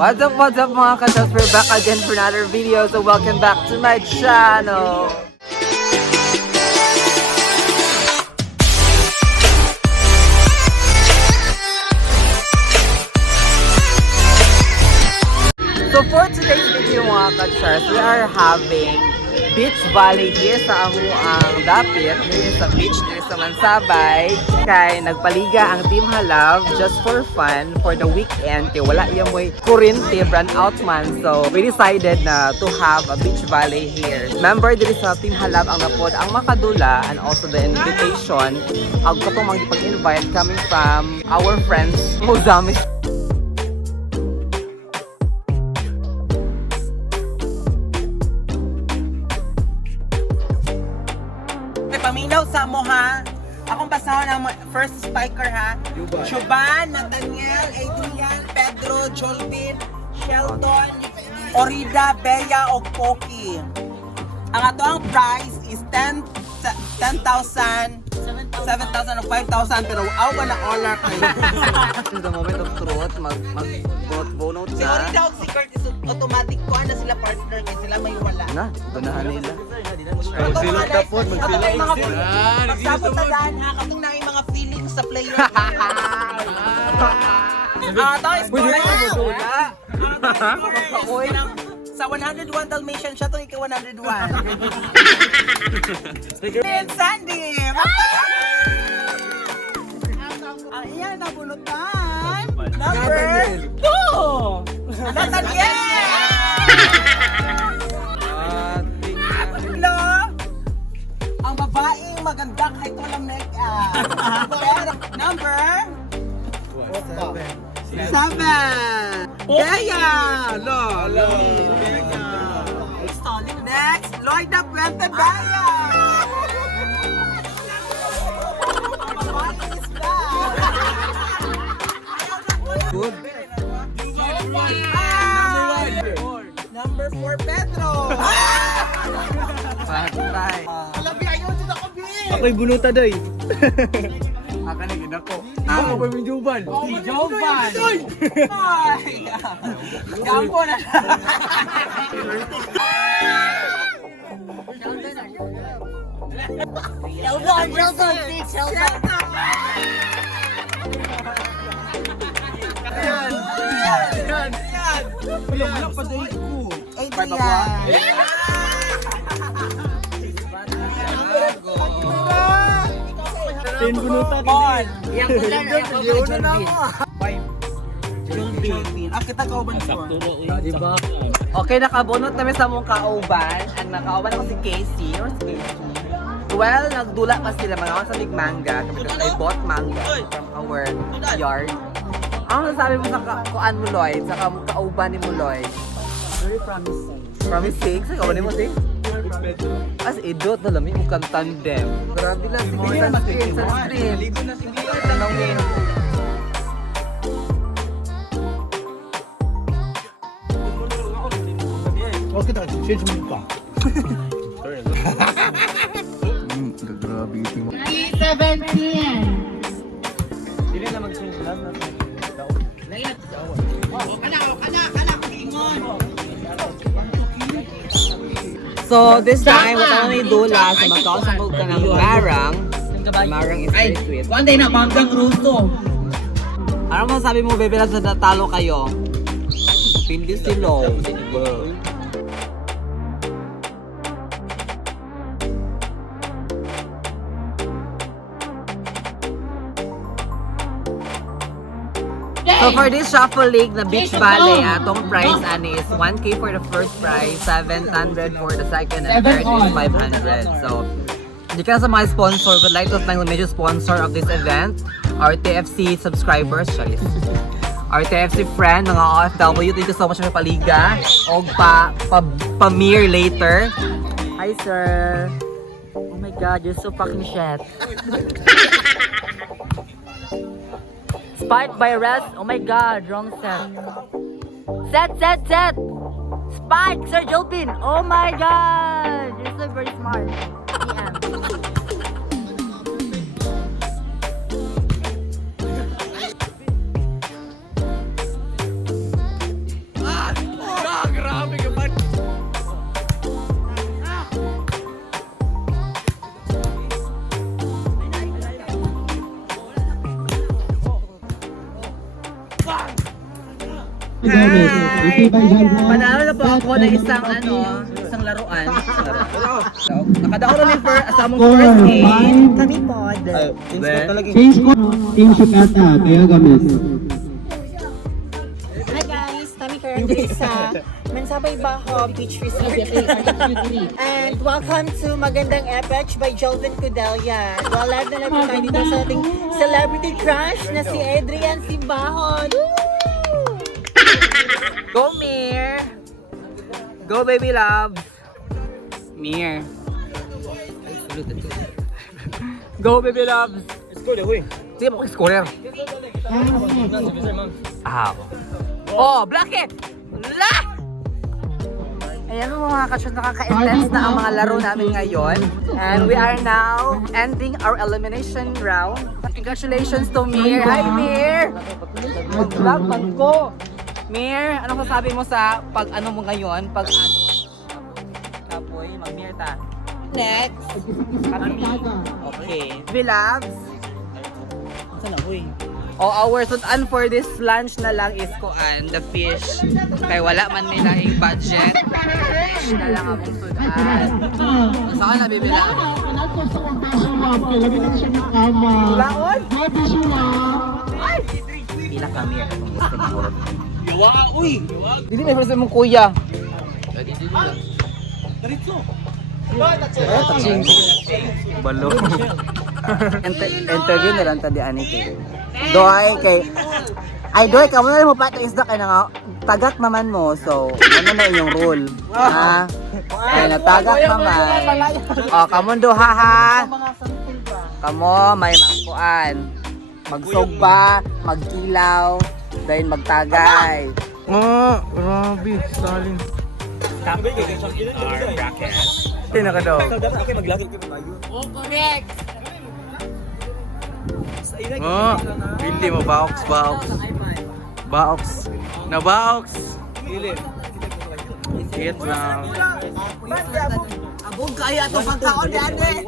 What's up mga katas? We're back again for another video. So welcome back to my channel. So for today's video mga katas, we are having beach volley here sa amuang dapit, here sa beach, here sa Mansabay. Kay nagpaliga ang Team Halab just for fun for the weekend. Kay wala yung may kurente, run out man. So we decided na to have a beach volley here. Member diri sa Team Halab ang napod ang makadula and also the invitation. Ang katong magipag-invite coming from our friends Mozambique. Paminaw sa mo ha. Akong basahon ang first spiker ha. Chuban, Nathaniel, Adrian, Pedro, Jolvin, Sheldon, Orida, Bea, o Poki. Ang ato ang price is 10,000, 7,000 o 5,000 pero awa na order kayo. In the moment of truth, mag-vote Si na. Orida o si Kurt is automatic ko na sila partner kasi sila may wala. Na, ganahan nila. Magsilot na po, magsilot. Magsabot na daan ha, katong na yung mga feelings sa player. Ito is correct. Sa 101 Dalmatian siya, itong ika 101. Then Sandy! Ang iyan na bunutan. Number 2! Nathaniel! Tatlo! Ang babaeng maganda kahit walang make-up. Number 7! Bea! Next, Lloyda Puente Bea! Good. Number 4, Pedro! Patay. Alabi, ayaw dito ako, Bi! Ako'y bunuta doy. Aka na ginako. Ako pa yung Jovan. Si Jovan! Ay! Gampo na! Sheldon! Wala pa doy ko. Ten bunuta Paul! Jolvin. Kita kauban ko. Diba? Okay, nakabunot namin sa mong kauban. Ang nakauban ako si Casey. Or si Casey? Well, nagdula pa sila mga sa big manga. Because I bought manga from our yard. Ano sabi mo sa kuan mo, Lloyd? Sa kauban ni mo, Lloyd? Very promising. Promising? Sa kauban ni mo, Ting? As idot na lamig mo kang tandem. Grabe lang, sige sa screen, sa screen. Ligo na si Bea. Tanawin. Okay tayo, change mo pa. Grabe ito mo. 17. Dili na mag-change lang natin. So, this time, what I may dula sa magkakasabog ka ng marang. Marang is very sweet. One day na, manggang ruso. Ano masabi mo, bebe, lang sa natalo kayo? Pindi si Low. So for this shuffle league na beach volley, atong price ani is 1K for the first prize, 700 for the second, and third is 500. So hindi ka sa mga sponsor, would like to thank the major sponsor of this event, our TFC subscribers, sorry. Our TFC friend, mga OFW, thank you so much for paliga. O pa-mere later. Hi sir. Oh my god, you're so fucking shit. Spike by Rest. Oh my god, wrong set. Set! Spike, Sir Jolpin. Oh my god, you're so very smart. PM. Hi! Panalo na po ako ng isang isang laruan. So, nakadaon na ni sa among first game. Kami pod. Change ko. Team Shikata, kaya gamis. Hi guys, kami currently sa Mansabay Baho Beach Resort. And welcome to Magandang Epech by Jolvin Cudelia. Well, live na live tayo dito sa ating celebrity crush na si Adrian Simbahon. Go Mir! Go baby love! Mir! Go baby love! Hindi mo scorer. Ah. Oh, block it! La! Ayan mo mga ka-shoot, nakaka-intense na ang mga laro namin ngayon. And we are now ending our elimination round. Congratulations to Mir! Hi Mir! Mag-vlog man ko! Mir, anong sasabi mo sa pag-ano mo ngayon? Kapoy, mag-Mir ta. Next! Kami. Okay. We loves. Saan ako eh? Our sudan for this lunch na lang is the fish. Kaya wala man nila yung budget. Fish na lang akong sudan. Saan na bibila? Laon? Ay! Pila kami akong gusto ng order. Yawa! Uy! Dili may first mong kuya. Dili lang. Diretso. Balo. Interview na lang tadi anite. Doy kay Doy ka mo na mo pa isda kay nga tagat naman mo. So, ano na inyong rule? Ha? Kay natagat naman. Oh, kamo duha ha. Kamo may mangkuan. Magsugba, magkilaw, dahil magtagay. Grabe, saling. Bracket. Tina ka daw. Okay, maglagay ko tayo. Oh, correct! Hindi mo box. Box. Na box. Hit lang. Abog kaya ito pagkaon yan eh.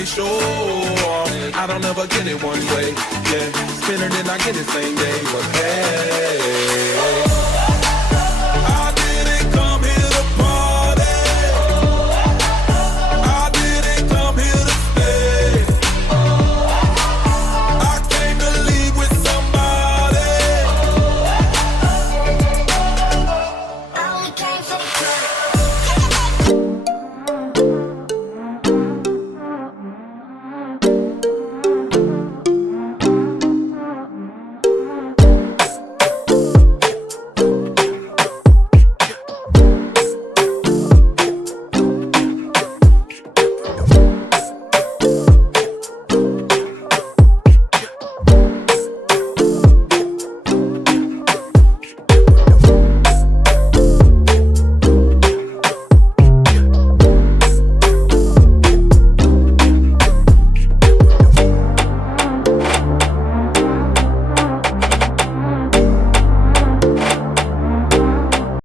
Sure, I don't ever get it one way. Yeah, spinning and I get it same day. But hey.